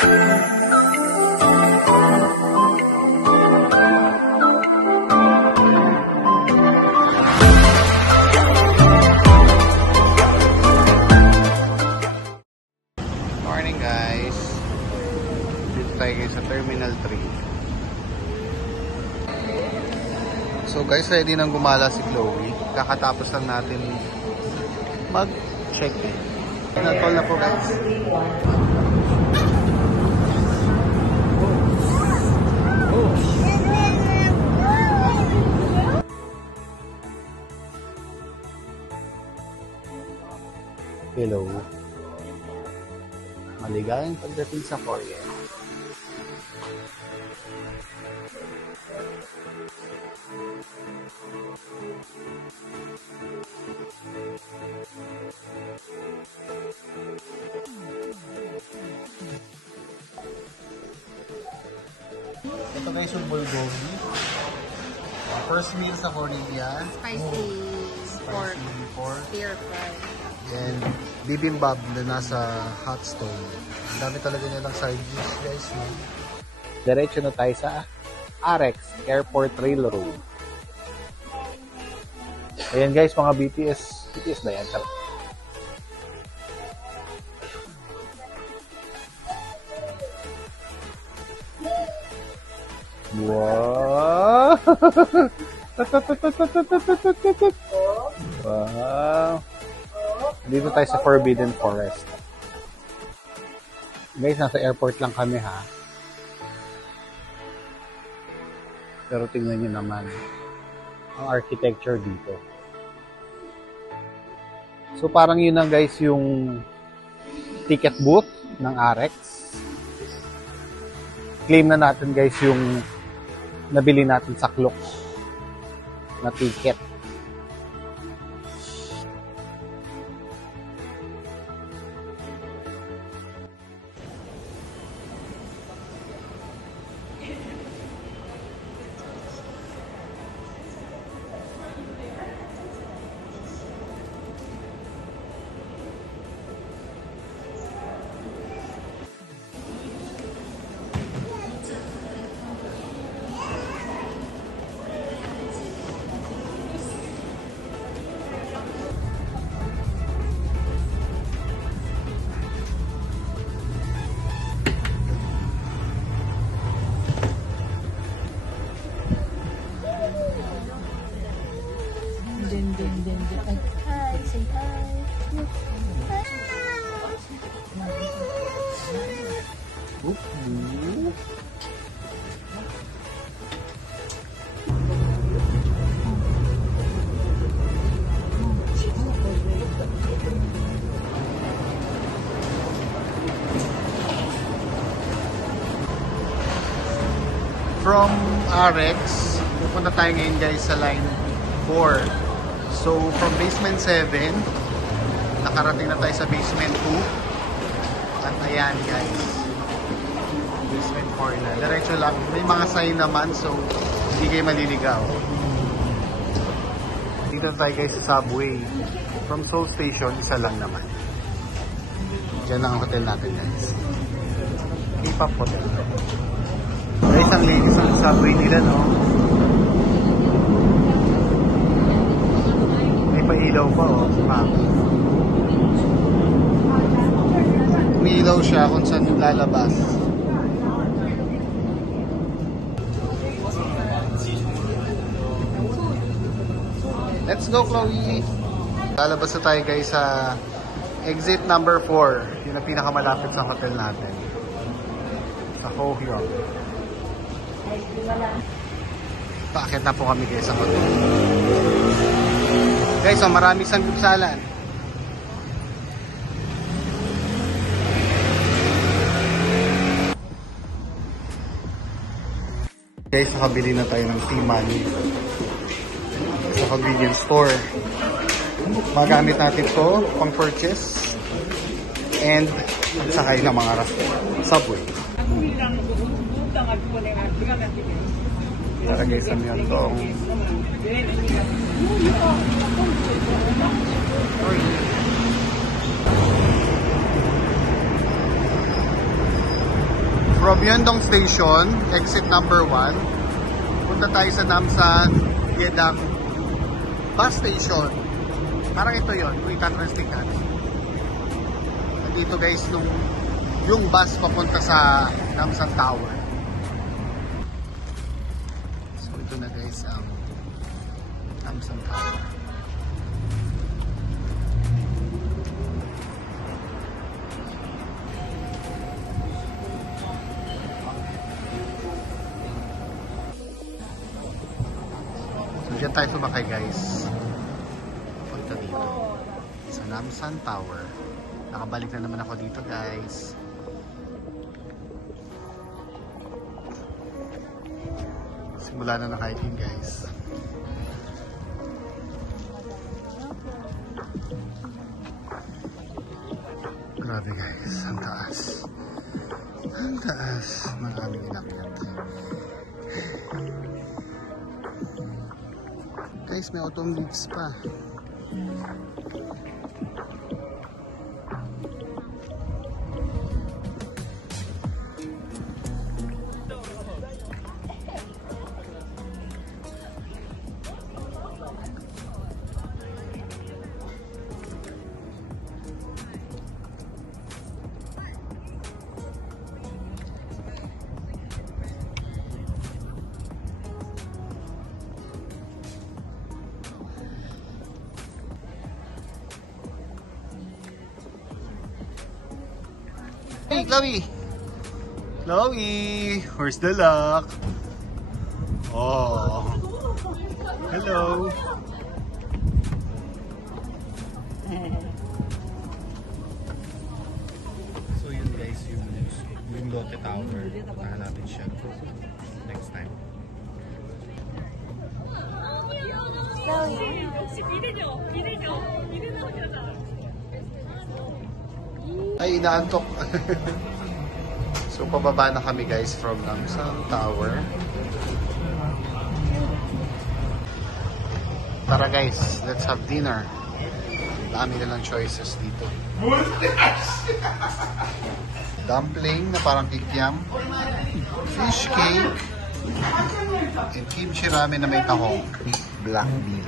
Morning guys, dito tayo guys sa Terminal 3. So guys, ready nang gumala si Chloe. Kakatapos lang natin mag-check-in. Nag-call na po guys. Hello. Maligayang pagdating sa Korea. Ito guys yung bulgogi. First meal sa Korea. Spicy pork. Stir fry. And bibimbap na nasa hot stone. Ang dami talaga niya ng side dish guys. No? Diretso na tayo sa Arex Airport Railroad. Ayan guys, mga BTS ba yan? Wow! Wow! Dito tayo sa Forbidden Forest. Guys, nasa airport lang kami ha. Pero tingnan nyo naman ang architecture dito. So parang yun na guys yung ticket booth ng Arex. Claim na natin guys yung nabili natin sa Klook na ticket. Hi, say hi. From Arex, pupunta tayo ngayon guys sa line 4. So from basement 7, nakarating na tayo sa basement 2. At ayan guys, basement 4 na. Diretso lang. May mga sign naman, so hindi kayo maliligaw. Dito tayo guys sa subway. From Seoul Station, isa lang naman. Diyan lang ang hotel natin guys. K-pop hotel. Guys, ang linis ang subway nila, no? May pailaw pa, oh. Umiilaw siya kung saan lalabas. Let's go, Chloe! Lalabas na tayo, guys, sa exit number 4. Yun ang pinakamalapit sa hotel natin. Sa Hohyong. Paakit na po kami guys sa hotel. Guys, oh, maraming sanggupsalan. Guys, nakabili na tayo ng T-Money sa convenience store. Magamit natin to pang purchase and sakay ng mga subway. Para guys, ano yan tong From Yeongdong Station, exit number 1, punta tayo sa Namsan Yedang Bus Station. Parang ito yon, kung itatranslate natin. Nandito guys, yung bus papunta sa Namsan Tower. So ito na guys ang Namsan Tower. So dyan tayo sumakay guys. Punta dito sa Namsan Tower. Nakabalik na naman ako dito guys. Simula na naka-hiking guys. Grabe guys, ang taas. Ang taas ng aming inakyat. Guys, may autumn leaves pa. Hey, Chloe! Chloe! Where's the lock? Oh! Hello! So yun guys, yung Lotte Tower. Nahanapin siya. Next time. Ay, inaantok. So, pababa na kami guys from Namsan Tower. Tara guys, let's have dinner. Dami na lang choices dito. Dumpling na parang kikiam. Fish cake. And kimchi ramen na may tahong. Black bean.